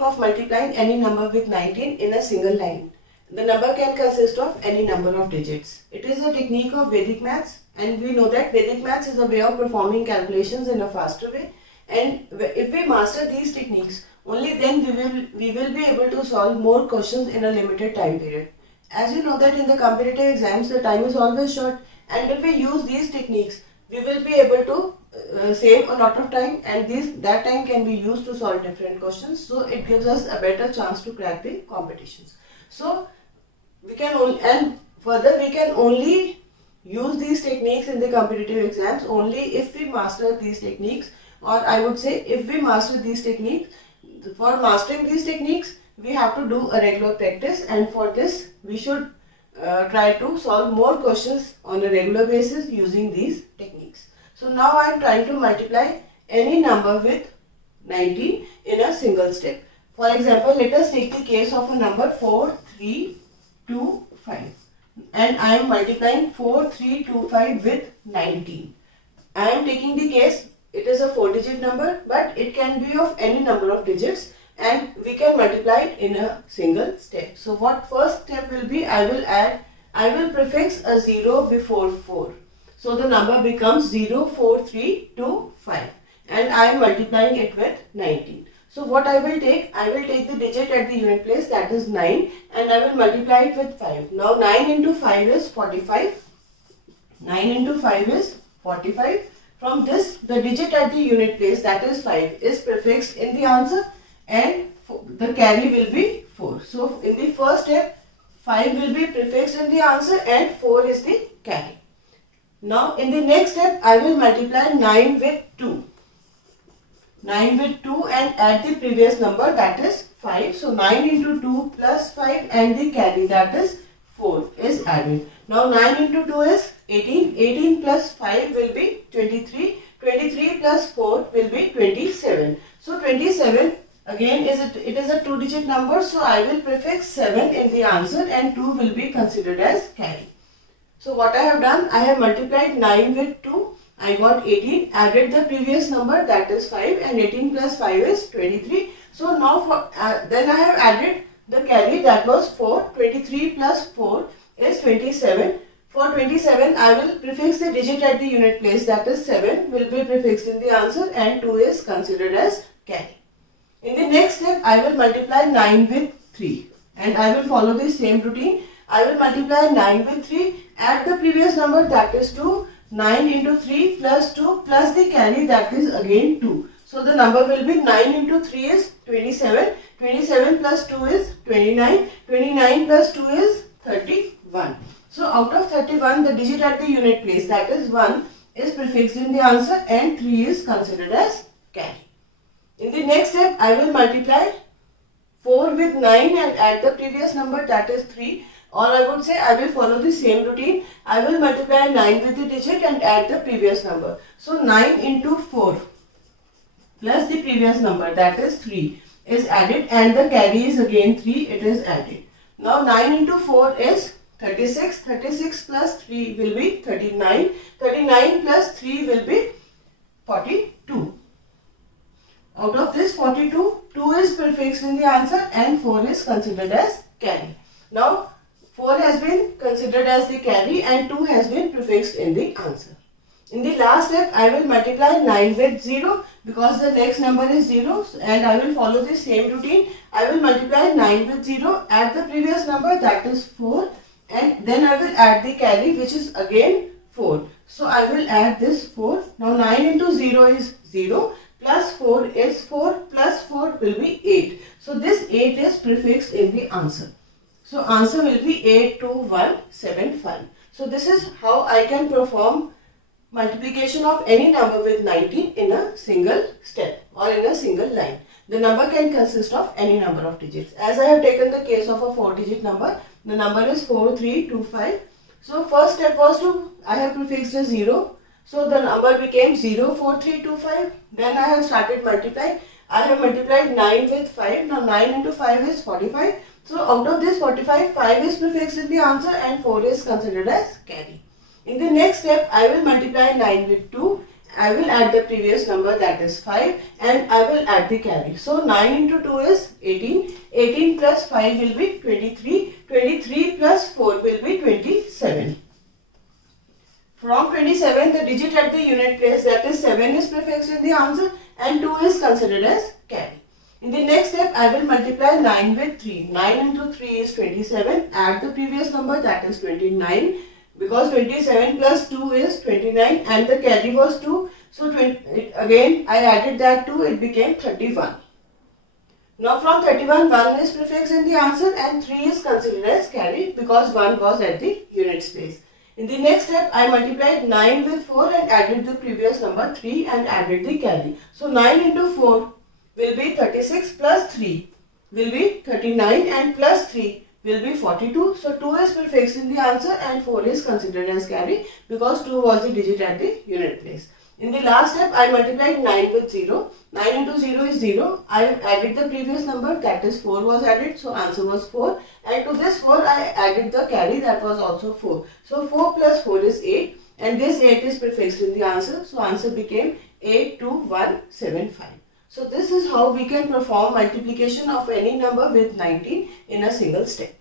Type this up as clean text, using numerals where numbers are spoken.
technique of multiplying any number with 19 in a single line. The number can consist of any number of digits. It is a technique of Vedic maths, and we know that Vedic maths is a way of performing calculations in a faster way. And if we master these techniques, only then we will be able to solve more questions in a limited time period. As you know that in the competitive exams the time is always short, and if we use these techniques, we will be able to save a lot of time, and that time can be used to solve different questions. So it gives us a better chance to crack the competitions. So we can only use these techniques in the competitive exams only if we master these techniques, or I would say if we master these techniques. For mastering these techniques, we have to do a regular practice, and for this we should try to solve more questions on a regular basis using these techniques. So now I am trying to multiply any number with 19 in a single step. For example, let us take the case of a number 4325, and I am multiplying 4325 with 19. I am taking the case, it is a 4-digit number, but it can be of any number of digits, and we can multiply it in a single step. So what first step will be, I will prefix a 0 before 4. So the number becomes 04325, and I am multiplying it with 19. So what I will take the digit at the unit place, that is 9, and I will multiply it with 5. Now 9 into 5 is 45. 9 into 5 is 45. From this, the digit at the unit place, that is 5, is prefixed in the answer, and the carry will be 4. So in the first step, 5 will be prefixed in the answer and 4 is the carry. Now in the next step, I will multiply 9 with 2. 9 with 2 and add the previous number, that is 5. So 9 into 2 plus 5 and the carry, that is 4, is added. Now 9 into 2 is 18. 18 plus 5 will be 23. 23 plus 4 will be 27. So 27 again it is a 2-digit number. So I will prefix 7 in the answer and 2 will be considered as carry. So what I have done, I have multiplied 9 with 2. I got 18, added the previous number, that is 5, and 18 plus 5 is 23. So now then I have added the carry, that was 4. 23 plus 4 is 27. For 27, I will prefix the digit at the unit place, that is 7 will be prefixed in the answer and 2 is considered as carry. In the next step, I will multiply 9 with 3, and I will follow the same routine. I will multiply 9 with 3, add the previous number, that is 2. 9 into 3 plus 2 plus the carry, that is again 2. So the number will be 9 into 3 is 27. 27 plus 2 is 29. 29 plus 2 is 31. So out of 31, the digit at the unit place, that is 1, is prefixed in the answer and 3 is considered as carry. In the next step, I will multiply 4 with 9 and add the previous number, that is 3. Or I would say I will follow the same routine. I will multiply 9 with the digit and add the previous number. So 9 into 4 plus the previous number, that is 3, is added, and the carry is again 3, it is added. Now 9 into 4 is 36. 36 plus 3 will be 39. 39 plus 3 will be 42. Out of this 42, 2 is prefixed in the answer and 4 is considered as carry. Now 4 has been considered as the carry and 2 has been prefixed in the answer. In the last step, I will multiply 9 with 0 because the next number is 0, and I will follow the same routine. I will multiply 9 with 0, add the previous number, that is 4, and then I will add the carry, which is again 4. So I will add this 4. Now 9 into 0 is 0, plus 4 is 4, plus 4 will be 8. So this 8 is prefixed in the answer. So answer will be 82175. So this is how I can perform multiplication of any number with 19 in a single step or in a single line. The number can consist of any number of digits. As I have taken the case of a 4-digit number, the number is 4325. So first step was I have prefixed a 0. So the number became 04325. Then I have started multiplying. I have multiplied 9 with 5. Now 9 into 5 is 45. So out of this 45, 5 is prefixed in the answer and 4 is considered as carry. In the next step, I will multiply 9 with 2, I will add the previous number, that is 5, and I will add the carry. So 9 into 2 is 18. 18 plus 5 will be 23. 23 plus 4 will be 27. From 27, the digit at the unit place, that is 7, is prefixed in the answer and 2 is considered as carry. In the next step, I will multiply 9 with 3. 9 into 3 is 27. Add the previous number, that is 29. Because 27 plus 2 is 29 and the carry was 2. So again I added that 2, it became 31. Now from 31, 1 is prefixed in the answer and 3 is considered as carry because 1 was at the units place. In the next step, I multiplied 9 with 4 and added the previous number 3 and added the carry. So 9 into 4 will be 36 plus 3 will be 39 and plus 3 will be 42. So 2 is prefixed in the answer and 4 is considered as carry because 2 was the digit at the unit place. In the last step, I multiplied 9 with 0. 9 into 0 is 0. I added the previous number, that is 4 was added. So answer was 4. And to this 4, I added the carry, that was also 4. So 4 plus 4 is 8. And this 8 is prefixed in the answer. So answer became 82175. So this is how we can perform multiplication of any number with 19 in a single step.